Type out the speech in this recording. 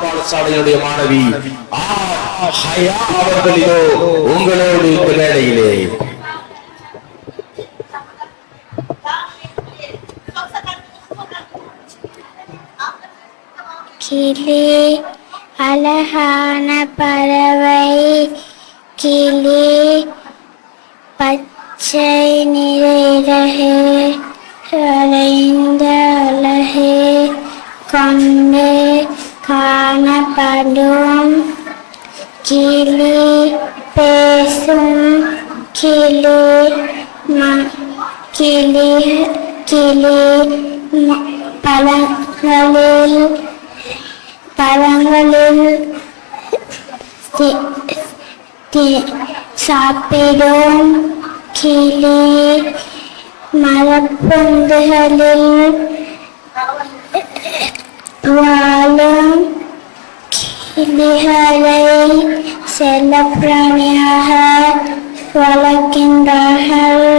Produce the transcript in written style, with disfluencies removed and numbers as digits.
பாடசாலையுடைய மாணவி ஹயா அவர்களிலோ உங்களோடு இந்த வேளையிலே கிளி அழகான பறவை கிளி பச்சை நிறகு வளைந்த அழகு கொண்டு காணப்படும் கிளி பேசும் கிளி கிளி கிளி பழங்களில் சாப்பிடும் கிளி மரப்பொந்துகளில் வாழும் கிளிகளை செல்லப்பிராணியாக வளர்க்கின்றார்கள்.